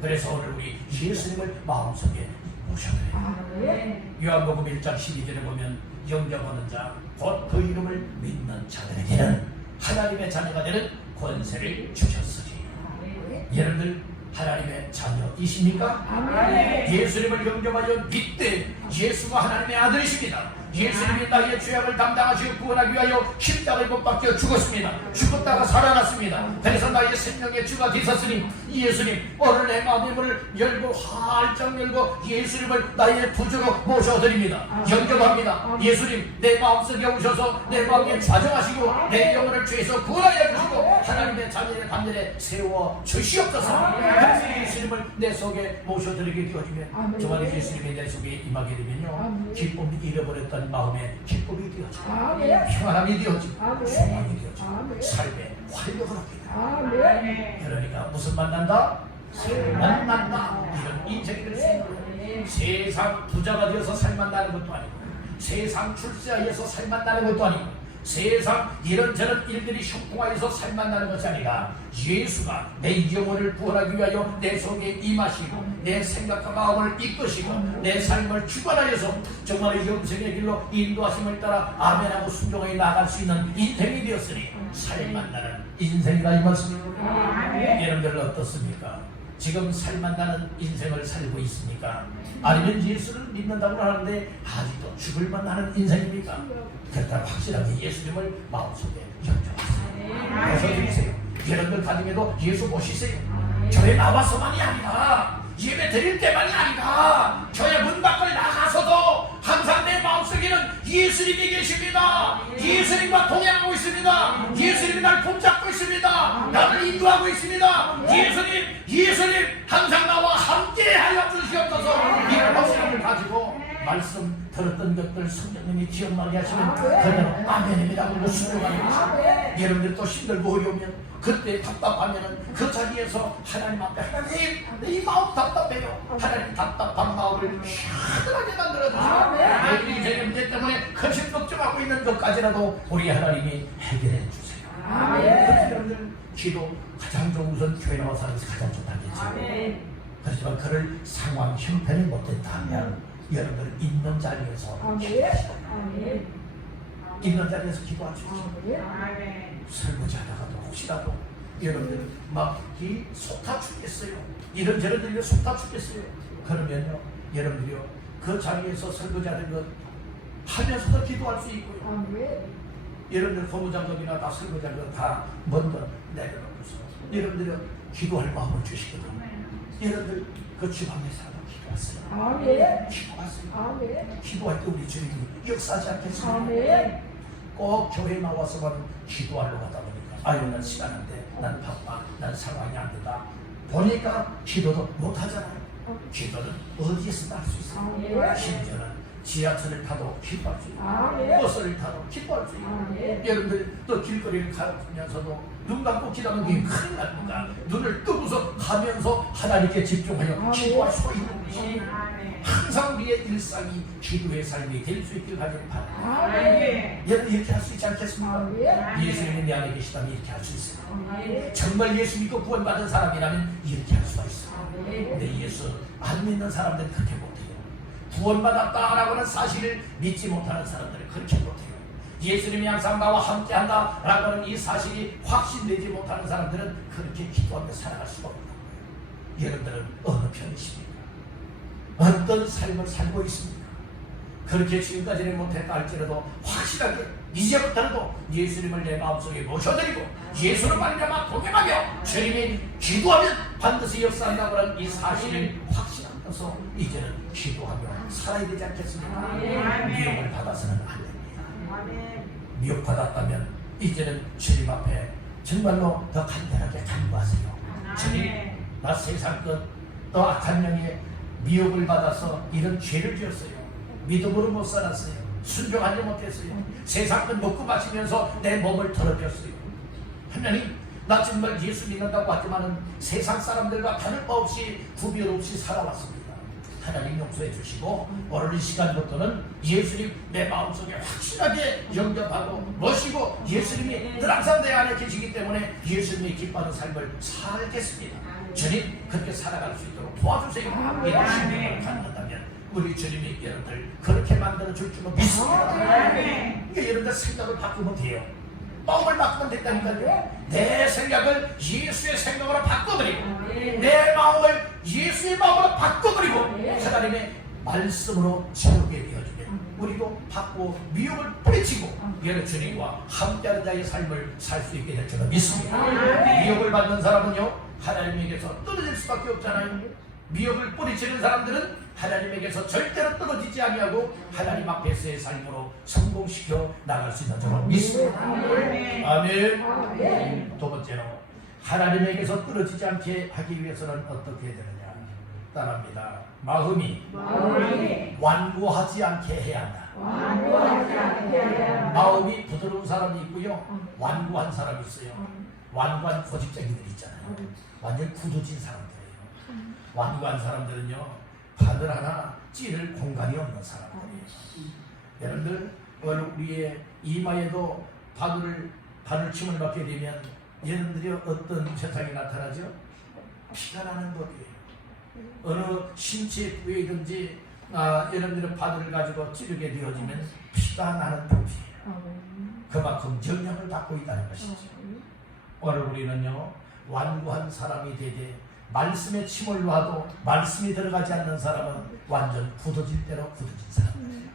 그래서 오늘 우리 예수님을 마음속에 모셔드려요. 요한복음 1장 12절에 보면 영접하는 자 곧 그 이름을 믿는 자들에게는 하나님의 자녀가 되는 권세를 주셨으니. 여러분들 하나님의 자녀이십니까? 예수님을 영접하여 믿되 예수가 하나님의 아들이십니다. 예수님이 나의 죄악을 담당하시고 구원하기 위하여 십자가에 못 박혀 죽었습니다. 죽었다가 살아났습니다. 그래서 나의 생명의 주가 되셨으니 예수님 오늘 내 마음의 문을 열고 활짝 열고 예수님을 나의 구주로 모셔드립니다. 영접합니다. 예수님 내 마음속에 오셔서 내 마음에 좌정하시고 내 영혼을 죄에서 구원하여 주시고 하나님의 자녀의 반열에 세워 주시옵소서. 그래서 예수님을 내 속에 모셔드리게 되어지면 정말 예수님이 내 속에 임하게 되면요 기쁨이 잃어버렸던 마음에 기쁨이 되어지고 평안함이 되어지고 소망이 되어지고 삶의 활력을 얻게. 그러니까 무슨 만난다? 살 만난다. 이런 인생이 될 수 있는 거예요. 세상 부자가 되어서 살 만나는 것도 아니고 세상 출세하여서 살 만나는 것도 아니고 세상 이런저런 일들이 형통하여서 살 만나는 것이 아니라 예수가 내 영혼을 구원하기 위하여 내 속에 임하시고 내 생각과 마음을 이끄시고 내 삶을 주관하여서 정말 영생의 길로 인도하심을 따라 아멘하고 순종하여 나갈 수 있는 인생이 되었으니 살 만나는 인생이다 이 말씀입니다. 여러분들 어떻습니까? 지금 살 만나는 인생을 살고 있습니까? 아니면 예수를 믿는다고 하는데 아직도 죽을 만나는 인생입니까? 그렇다면 확실하게 예수님을 마음속에 영접하세요. 모셔드리세요. 여러분들 가정에도 예수 모시세요. 교회 나와서만이 아니라 예배 드릴 때만이 아니라 교회 문 밖을 나가서도 항상 내 마음속에는 예수님이 계십니다. 예수님과 동행하고 있습니다. 예수님이 날 붙잡고 있습니다. 나를 인도하고 있습니다. 예수님 항상 나와 함께 하여 주시옵소서. 이런 확신을 가지고 말씀 들었던 것들 성령님이 기억나게 하시면 그는 아멘이라고 순종하는 것입니다. 여러분들 또 힘들고 어려우면 그때 답답하면은 그 자리에서 하나님 앞에 하나님 이 마음 답답해요. 하나님 답답한 마음을 시원하게 만들어주시고 내 인생의 문제 때문에 근심 걱정하고 있는 것까지라도 우리 하나님이 해결해 주세요. 그래서 여러분들 기도 가장 좋은 것은 교회 나와 사는 것이 가장 좋다겠죠. 그렇지만 그럴 상황 형편이 못된다면 여러분들 있는 자리에서 있는 자리에서 기도하십시오. 설거지하다가도 혹시라도 여러분들 막 이 속타 죽겠어요. 이런저런 일에 속타 죽겠어요. 그러면요 여러분들이요, 그 자리에서 설거지하는 것 하면서도 기도할 수 있고요. 여러분들 고무장갑이나 다 설거지하고 다 먼저 내려놓고서 여러분들이 기도할 마음을 주시거든요. 여러분들 그 주방에 살고 기도하세요. 아멘. 기도하세요. 아멘. 기도할 때 우리 주님이 역사하지 않겠습니까? 아멘. 꼭 교회 나와서만 기도하려고 하다 보니까 아유 난 시간 안 돼, 난 바빠, 난 상황이 안 된다 보니까 기도도 못하잖아요. 기도는 어디에서도 할 수 있어요. 아멘. 심지어는 지하철을 타도 기도할 수 있고 아멘. 버스를 타도 기도할 수 있고 아멘. 여러분들 또 길거리를 가면서도 눈 감고 기도하는 게 큰일 납니다. 눈을 뜨고서 가면서 하나님께 집중하여 아멘. 기도할 수 있는 것이 아멘. 항상 우리의 일상이 기도의 삶이 될 수 있길 바라는 바랍니다. 아멘. 여러분 이렇게 할 수 있지 않겠습니까? 아멘. 예수님이 내 안에 계시다면 이렇게 할 수 있어요. 아멘. 정말 예수 믿고 구원받은 사람이라면 이렇게 할 수가 있어요. 아멘. 근데 예수 안 믿는 사람들은 그렇게 못해요. 구원받았다라고 하는 사실을 믿지 못하는 사람들은 그렇게 못해요. 예수님이 항상 나와 함께한다라고 하는 이 사실이 확신되지 못하는 사람들은 그렇게 기도하며 살아갈 수가 없는 거예요. 여러분들은 어느 편이십니까? 어떤 삶을 살고 있습니까? 그렇게 지금까지는 못했다 할지라도 확실하게 이제부터라도 예수님을 내 마음속에 모셔드리고 예수를 말미암아 동행하며 주님이 기도하면 반드시 역사한다고 하는 이 사실을 확신하면서 이제는 기도하며 살아야 되지 않겠습니까? 미혹을 받아서는 안 됩니다. 미혹받았다면 이제는 주님 앞에 정말로 더 간단하게 간구하세요. 주님, 나 세상 끝또 악한 영에 미혹을 받아서 이런 죄를 지었어요. 믿음으로 못 살았어요. 순종하지 못했어요. 세상 것 먹고 마시면서 내 몸을 더럽혔어요. 하나님, 나 정말 예수 믿는다고 하지만은 세상 사람들과 다를 바 없이 구별 없이 살아왔습니다. 하나님 용서해 주시고 오늘 이 시간부터는 예수님 내 마음속에 확실하게 영접하고 모시고 예수님이 늘 항상 내 안에 계시기 때문에 예수님이 기뻐하는 삶을 살겠습니다. 주님 그렇게 살아갈 수 있도록 도와주세요. 이런 신앙을 갖는다면 우리 주님이 여러분들 그렇게 만들어 줄 줄로 믿습니다. 그러니까 여러분들 생각을 바꾸면 돼요. 마음을 바꾸면 된다니까요. 내 생각을 예수의 생각으로 바꿔드리고 내 마음을 예수의 마음으로 바꿔드리고 하나님의 말씀으로 채우게 되어주면 우리도 바꾸고 미움을 뿌리치고 여러 주님과 함께하는 자의 삶을 살 수 있게 될 줄로 믿습니다. 미움을 받는 사람은요 하나님에게서 떨어질 수밖에 없잖아요. 미움을 뿌리치는 사람들은 하나님에게서 절대로 떨어지지 아니하고 하나님 앞에서의 삶으로 성공시켜 나갈 수 있는 줄로 믿습니다. 아멘. 두 번째로 하나님에게서 떨어지지 않게 하기 위해서는 어떻게 해야 되느냐 따라합니다. 마음이 완고하지 않게 해야 한다. 마음이 부드러운 사람이 있고요 완고한 사람이 있어요. 완고한 고집쟁이들 있잖아요. 완전 굳어진 사람들이에요. 완고한 사람들은요 바늘 하나 찌를 공간이 없는 사람들이에요. 여러분들 우리의 이마에도 바늘침을 맞게 되면 여러분들이 어떤 현상이 나타나죠? 피가 나는 법이에요. 어느 신체 부위든지 여러분들의 바늘을 가지고 찌르게 되어지면 피가 나는 법이에요. 그만큼 영향을 받고 있다는 것이죠. 오늘 우리는요 완고한 사람이 되게 말씀에 침을 놔도 말씀이 들어가지 않는 사람은 완전 굳어질 대로 굳어진 사람이에요.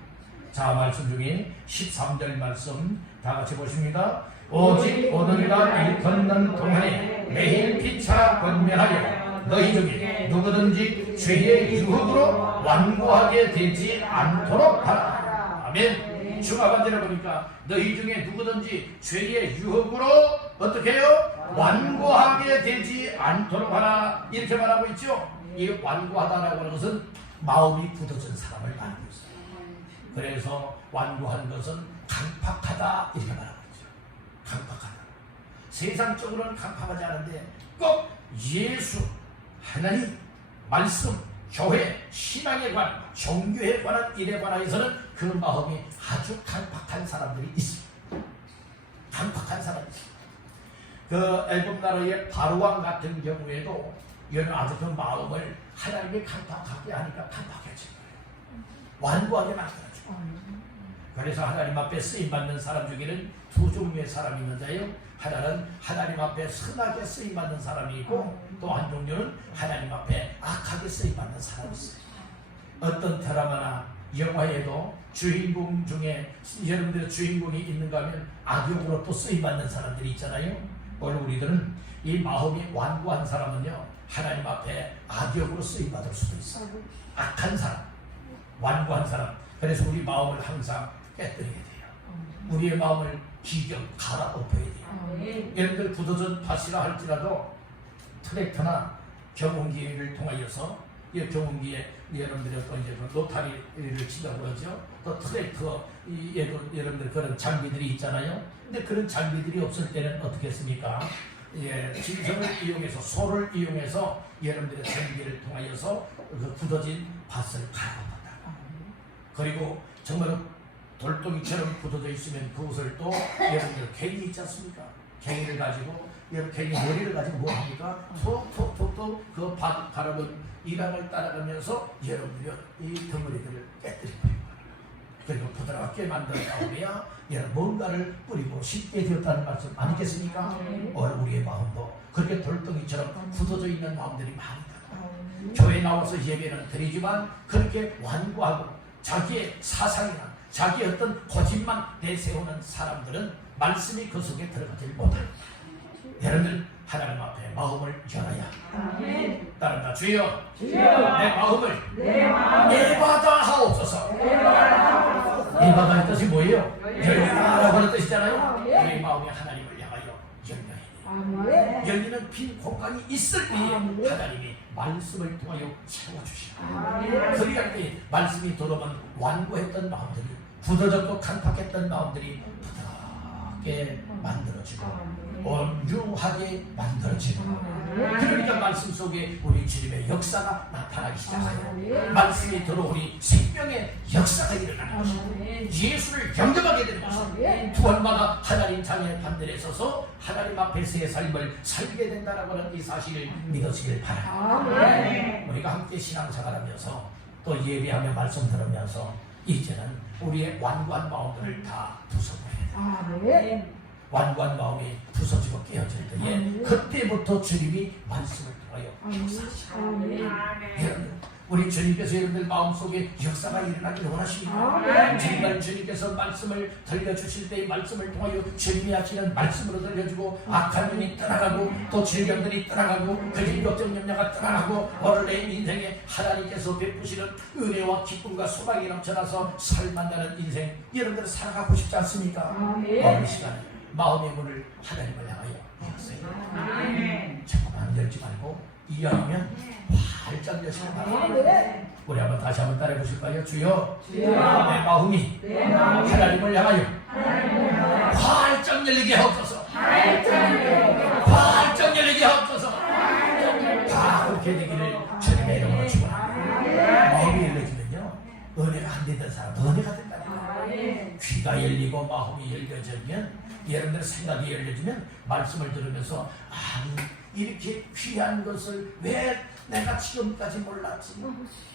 자 말씀 중에 13절 말씀 다 같이 보십니다. 오직 오늘이라 일컫는 동안에 매일 피차 권면하여 너희 중에 누구든지 죄의 유혹으로 완고하게 되지 않도록 하라. 아멘. 중하반절에 보니까 너희 중에 누구든지 죄의 유혹으로 어떻게 해요? 완고하게 되지 않도록 하라. 이렇게 말하고 있죠. 이 완고하다라고 하는 것은 마음이 굳어진 사람을 말하고 있어요. 그래서 완고한 것은 강팍하다 이렇게 말하고 있죠. 강팍하다. 세상적으로는 강팍하지 않은데 꼭 예수, 하나님, 말씀, 교회, 신앙에 관한, 종교에 관한 일에 관하여서는 그 마음이 아주 강팍한 사람들이 있습니다. 강팍한 사람이 있습니다. 그 애굽 나라의 바로왕 같은 경우에도 이런 아주 그 마음을 하나님이 강팍하게 하니까 강팍해진 거예요. 완고하게 만들어줘. 그래서 하나님 앞에 쓰임받는 사람 중에는 두 종류의 사람이 있는데요. 하나는 하나님 앞에 선하게 쓰임받는 사람이 있고 또 한 종류는 하나님 앞에 악하게 쓰임받는 사람이 있어요. 어떤 드라마나 영화에도 주인공 중에 여러분들의 주인공이 있는가 하면 악역으로 또 쓰임받는 사람들이 있잖아요. 오늘 우리들은 이 마음이 완고한 사람은요, 하나님 앞에 악역으로 쓰임받을 수도 있어요. 악한 사람, 완고한 사람. 그래서 우리 마음을 항상 깨뜨리게 돼요. 우리의 마음을 기경 갈아엎어야 돼요. 여러분들 부도전 밭이라 할지라도 트랙터나 경운기를 통하여서 이 경운기에 여러분들이 또 이제 노타리를 치자고 하죠. 또 트랙터 여러분들 그런 장비들이 있잖아요. 근데 그런 장비들이 없을 때는 어떻게 했습니까? 짐승을 이용해서 소를 이용해서 여러분들의 장비를 통하여서 그 굳어진 밭을 갈아엎었다. 그리고 정말 돌덩이처럼 굳어져 있으면 그것을 또 여러분들 괭이 있지 않습니까? 괭이를 가지고 괭이 머리를 가지고 뭐 합니까? 톡톡톡톡 그 밭 갈아본 이랑을 따라가면서 여러분들이 이 덩어리들을 깨뜨리고 그리고 부드럽게 만든 다음에야 뭔가를 뿌리고 쉽게 되었다는 말씀 아니겠습니까? 오늘 우리의 마음도 그렇게 돌덩이처럼 굳어져 있는 마음들이 많다. 교회 나와서 예배는 드리지만 그렇게 완고하고 자기의 사상이나 자기의 어떤 고집만 내세우는 사람들은 말씀이 그 속에 들어가지 못합니다. 여러분들 하나님 앞에 마음을 열어야 따른다. 주여 내 마음을 내받아 하옵소서. 내받아의 뜻이 뭐예요? 열리라고 하는 뜻이잖아요. 우리 마음이 하나님을 향하여 열려야 돼요. 열리는 빈 공간이 있을 때에 하나님이 말씀을 통하여 채워주시고 그리할 때 말씀이 들어오면 완고했던 마음들이 굳어졌고 간탁했던 마음들이 부드럽게 만들어지고 온유하게 만들어지고 그러니까 말씀 속에 우리 주님의 역사가 나타나기 시작해요. 말씀이 들어오니 생명의 역사가 일어나는 것입니다. 예수를 영접하게 되는 것입니다. 구원마다 하나님 장애 반대에 서서 하나님 앞에 새 삶을 살게 된다라고 하는 이 사실을 믿으시길 바랍니다. 우리가 함께 신앙생활하면서 또 예배하며 말씀 들으면서 이제는 우리의 완고한 마음들을 다 부숴버려야 돼요. 완고한 마음이 부서지고 깨어질 때에 그때부터 주님이 말씀을 통하여 역사하시고 우리 주님께서 여러분들 마음속에 역사가 일어나기를 원하십니까? 정말 주님께서 말씀을 들려주실 때 말씀을 통하여 주님이 하시는 말씀으로 들려주고 악한 눈이 떠나가고 또 질병들이 떠나가고 그림 걱정 염려가 떠나가고 오늘 내 인생에 하나님께서 베푸시는 은혜와 기쁨과 소망이 넘쳐나서 살만나는 인생 여러분들 살아가고 싶지 않습니까? 오늘 시간에 마음의 문을 하나님을 향하여 열었어요. 조금만 열지 말고 이왕이면 활짝 여시는 바랍니다. 우리 한번 다시 한번 따라해 보실까요? 주여 내 마음이 하나님을 향하여 활짝 열리게 하옵소서. 활짝 열리게 하옵소서. 다 그렇게 되기를 주님의 이름으로 축원합니다. 마음이 열려지면요 은혜가 안 되던 사람도 은혜가 된다는 거예요. 귀가 열리고 마음이 열려지면 여러분들 생각이 열려지면 말씀을 들으면서 아니 이렇게 귀한 것을 왜 내가 지금까지 몰랐지?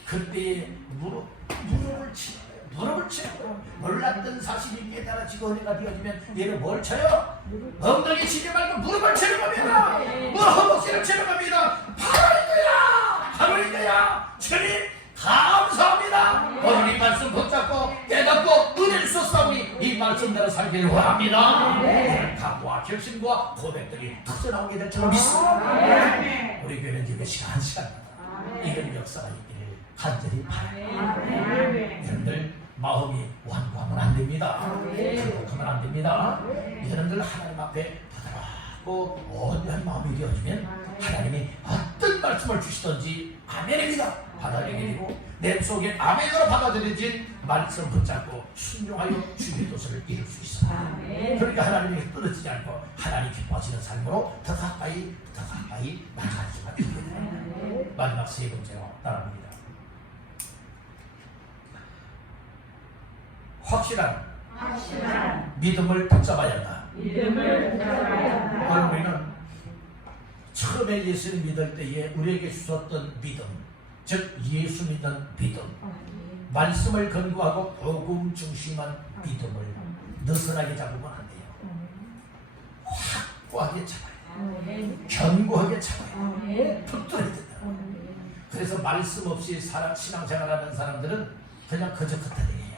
그때 무릎을 치는 거예요. 무릎을 치는 거예요. 몰랐던 사실이 깨달아지고 은혜가 되어지면 얘는 뭘 쳐요? 엉덩이 치지 말고 무릎을 치는 겁니다. 허벅지를 치는 겁니다. 하루니까야 주님 감사합니다. 오늘 이 말씀 붙잡고 깨닫고 은혜를 쏟사오니 이 말씀대로 살기를 원합니다. 각오와 결심과 고백들이 터져나오게 될 줄 믿습니다. 우리 교회는 이제 시간 이런 역사가 있기를 간절히 바랍니다. 여러분들 마음이 완고하면 안 됩니다. 불복하면 안 됩니다. 여러분들 하나님 앞에 부드럽고 온유한 마음이 되어지면 하나님이 어떤 말씀을 주시든지 아멘입니다. 받아들이고 내 속에 아멘으로 받아들여진 말씀 붙잡고 순종하여 주의 도서를 이룰 수 있어요. 그러니까 하나님이 떨어지지 않고 하나님 기뻐하시는 삶으로 더 가까이 나아갈 수가 있거든요. 마지막 세 번째로 따라합니다. 확실한 믿음을 붙잡아야 한다. 오늘 우리는 처음에 예수를 믿을 때에 우리에게 주셨던 믿음, 즉 예수 믿는 믿음, 말씀을 근거하고 복음 중심한 믿음을 느슨하게 잡으면 안 돼요. 확고하게 잡아야 돼요. 견고하게 잡아야 돼요. 붙들어야 된다. 그래서 말씀 없이 신앙생활하는 사람들은 그냥 그저 흩어내요.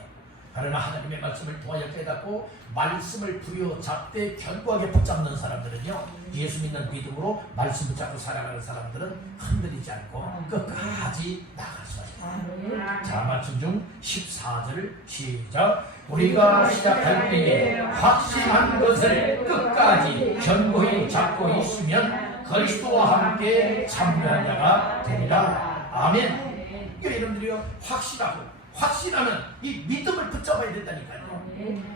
그러나 하나님의 말씀을 통하여 깨닫고 말씀을 부여잡되 견고하게 붙잡는 사람들은요, 예수 믿는 믿음으로 말씀 붙잡고 살아가는 사람들은 흔들리지 않고 끝까지 나갈 수 있어요. 자, 말씀 중 14절을 시작. 우리가 시작할 때에 확신한 것을 끝까지 견고히 잡고 있으면 그리스도와 함께 참여한 자가 되리라. 아멘. 그러니까 여러분들이요, 확신하면 이 믿음을 붙잡아야 된다니까요.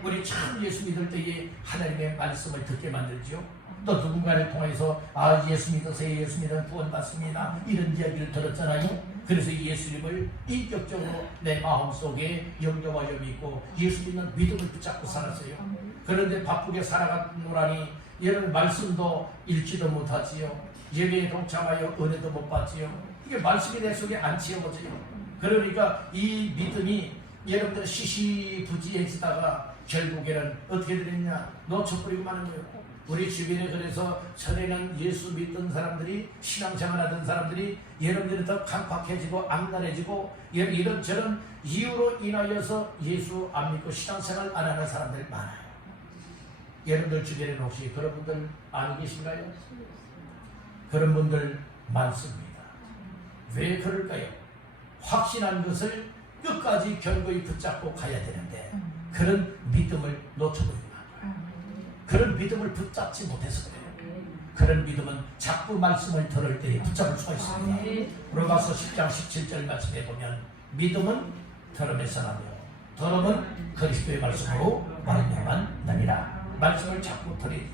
우리 참 예수 믿을 때에 하나님의 말씀을 듣게 만들죠. 또 누군가를 통해서 예수 믿으세요, 예수 믿으면 구원 받습니다, 이런 이야기를 들었잖아요. 그래서 이 예수님을 인격적으로 내 마음속에 영접하여 믿고 예수 믿는 믿음을 붙잡고 살았어요. 그런데 바쁘게 살아가노라니 여러분 말씀도 읽지도 못하지요. 예배에 동참하여 은혜도 못 받지요. 이게 말씀이 내 속에 안 채워져요. 그러니까 이 믿음이 여러분들 시시부지해지다가 결국에는 어떻게 되느냐, 놓쳐버리고 마는 거예요. 우리 주변에 그래서 전에는 예수 믿던 사람들이, 신앙생활하던 사람들이 여러분들이 더 강팍해지고 악랄해지고 이런저런 이유로 인하여서 예수 안 믿고 신앙생활 안 하는 사람들 많아요. 여러분들 주변에는 혹시 그런 분들 안 계신가요? 그런 분들 많습니다. 왜 그럴까요? 확신한 것을 끝까지 견고히 붙잡고 가야 되는데 그런 믿음을 놓쳐버리고 그런 믿음을 붙잡지 못해서 그래요. 그런 믿음은 자꾸 말씀을 들을 때 붙잡을 수가 있습니다. 로마서 10장 17절 말씀에 보면 믿음은 들음에서 나며 들음은 그리스도의 말씀으로 말미암은 나니라. 말씀을 자꾸 들으니,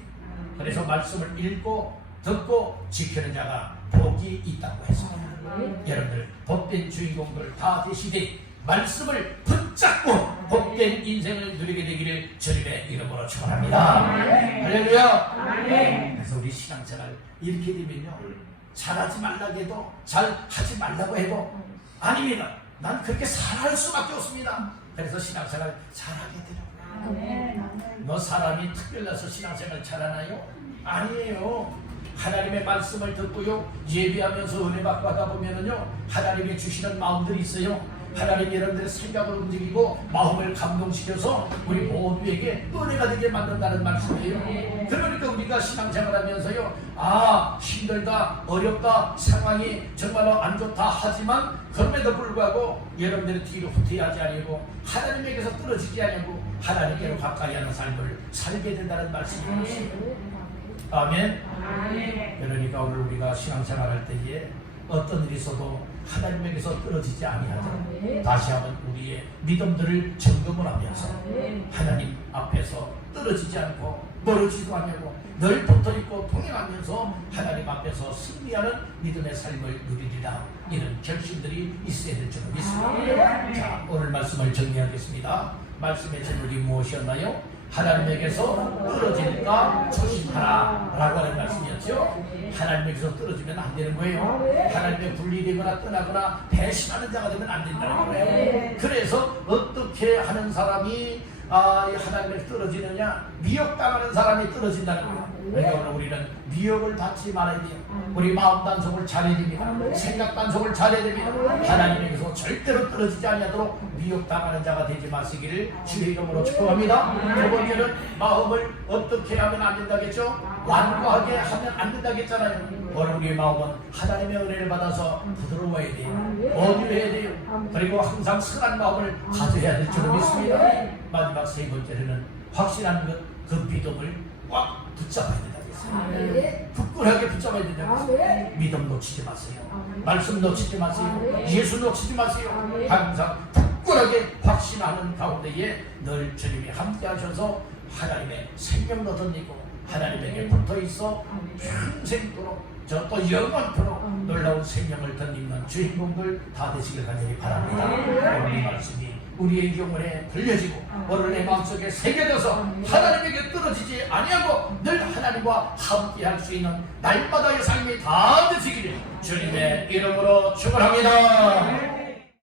그래서 말씀을 읽고 듣고 지키는 자가 복이 있다고 했습니다. 여러분들 복된 주인공들 다 되시되 말씀을 붙잡고 복된 인생을 누리게 되기를 주님의 이름으로 축원합니다. 할렐루야. 그래서 우리 신앙생활 이렇게 되면요, 잘하지 말라고 해도, 잘하지 말라고 해도 아닙니다. 난 그렇게 살아갈 수밖에 없습니다. 그래서 신앙생활 잘하게 되라고. 뭐 사람이 특별나서 신앙생활 잘하나요? 아니에요. 하나님의 말씀을 듣고요, 예배하면서 은혜 받고 하다 보면은요, 하나님이 주시는 마음들이 있어요. 하나님이 여러분들의 생각을 움직이고 마음을 감동시켜서 우리 모두에게 은혜가 되게 만든다는 말씀이에요. 그러니까 우리가 신앙생활하면서요, 힘들다, 어렵다, 상황이 정말로 안 좋다 하지만 그럼에도 불구하고 여러분들의 뒤로 후퇴하지 아니고 하나님에게서 떨어지지 아니고 하나님께로 가까이 하는 삶을 살게 된다는 말씀이에요. 아멘. 그러니까 오늘 우리가 신앙생활할 때에 어떤 일이 있어도 하나님에게서 떨어지지 아니하자. 다시 한번 우리의 믿음들을 점검을 하면서 하나님 앞에서 떨어지지 않고 멀어지지도 않고 늘 붙어있고 동행하면서 하나님 앞에서 승리하는 믿음의 삶을 누리리라. 이런 결심들이 있어야 될 줄 믿습니다. 자, 오늘 말씀을 정리하겠습니다. 말씀의 제목이 무엇이었나요? 하나님에게서 떨어질까 조심하라 라고 하는 말씀이었죠. 하나님에게서 떨어지면 안 되는 거예요. 하나님의 분리되거나 떠나거나 배신하는 자가 되면 안 된다는 거예요. 그래서 어떻게 하는 사람이 하나님에게 떨어지느냐, 미혹당하는 사람이 떨어진다는 거예요. 그러니까 오늘 우리는 미혹을 받지 말아야 돼요. 우리 마음 단속을 잘해야 됩니다. 생각 단속을 잘해야 됩니다. 하나님에게서 절대로 떨어지지 아니하도록 미혹당하는 자가 되지 마시기를 주의 이름으로 축복합니다. 두 번째는 마음을 어떻게 하면 안 된다겠죠? 완고하게 하면 안 된다겠잖아요. 오늘 우리의 마음은 하나님의 은혜를 받아서 부드러워야 돼요. 어디해야 돼요. 그리고 항상 선한 마음을 가져야 될 줄 믿습니다. 마지막 세 번째는 확실한 그 믿음을 꽉 붙잡아야 된다겠어요. 굳건하게 붙잡아야 된다겠어요. 믿음 놓치지 마세요. 말씀 놓치지 마세요. 예수 놓치지 마세요. 항상 굳건하게 확신하는 가운데에 늘 주님이 함께 하셔서 하나님의 생명도 던지고 하나님에게 붙어있어 평생토록 또 영원토록 놀라운 생명을 덧입는 주인공들 다 되시길 간절히 바랍니다. 오늘 이 말씀이 우리의 영혼에 들려지고 오늘 내 마음속에 새겨져서 하나님에게 떨어지지 아니하고 늘 하나님과 함께 할 수 있는 날마다의 삶이 다 되시기를 주님의 이름으로 축원합니다.